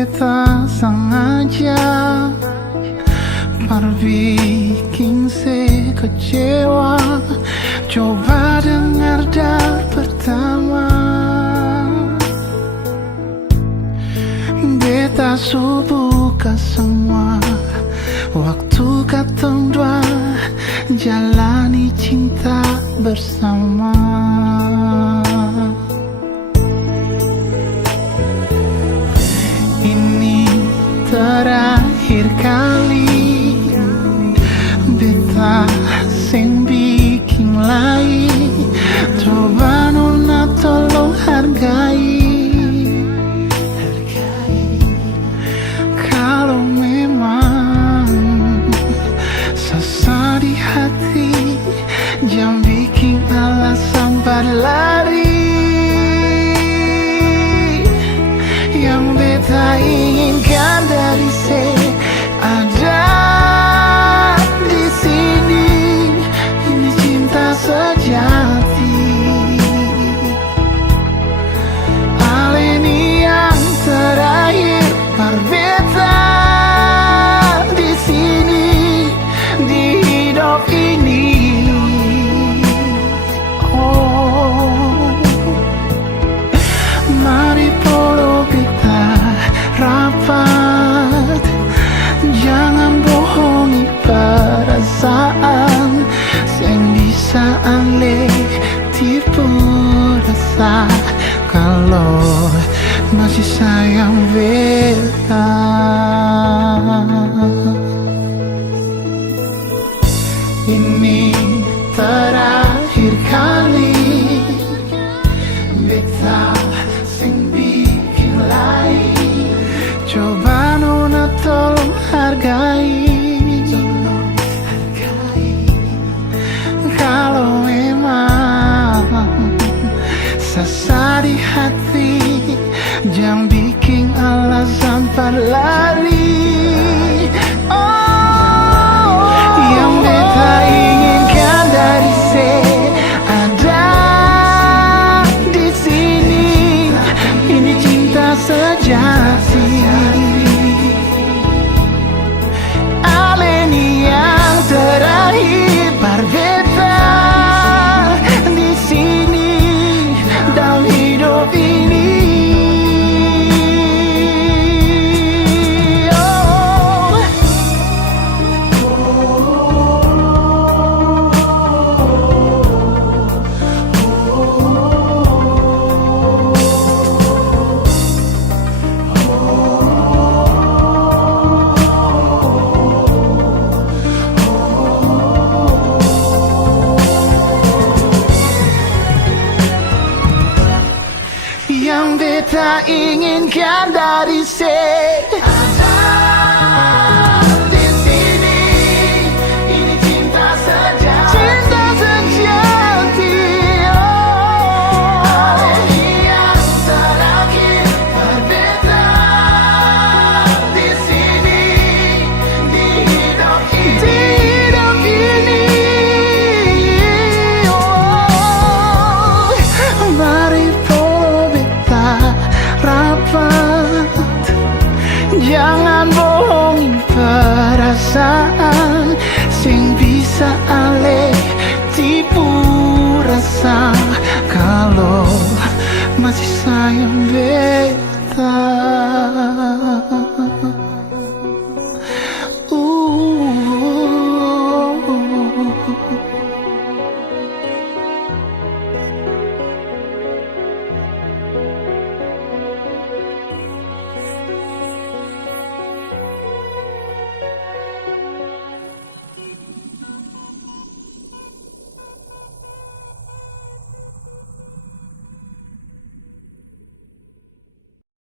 beta sengaja bikin se kecewa. Coba dengar dari pertama, beta buka semua waktu katong dua jalani cinta bersama. Ini terakhir kali beta sing bikin lain. Coba nona tolong hargai. Kalau memang sesak di hati, jangan bikin alasan berlari. Yang beta inginkan dari ada di sini. Ini cinta sejati. Hal ini yang terakhir berbeda di sini, di hidup ini. Oh, mari polo kita rapat, jangan bohongi perasaan yang bisa ale tipu rasa. Kalau masih sayang beta, ini terakhir kali beta sing bikin lain. Coba nona tolong hargai. Kalau memang sesak di hati, jangan bikin alasan berlari. Oh, yang beta inginkan dari ada di sini. Ini cinta sejati. Hal ini yang terakhir berbeda di sini dalam hidup ini. Yang beta inginkan dari ada di sini. Ini cinta sejati. Cinta sejati. Oh, hal yang terakhir berbeda di sini, di hidup ini. Di hidup ini. Oh, mari rapat, jangan bohongi perasaan sing bisa ale tipu rasa. Kalau masih sayang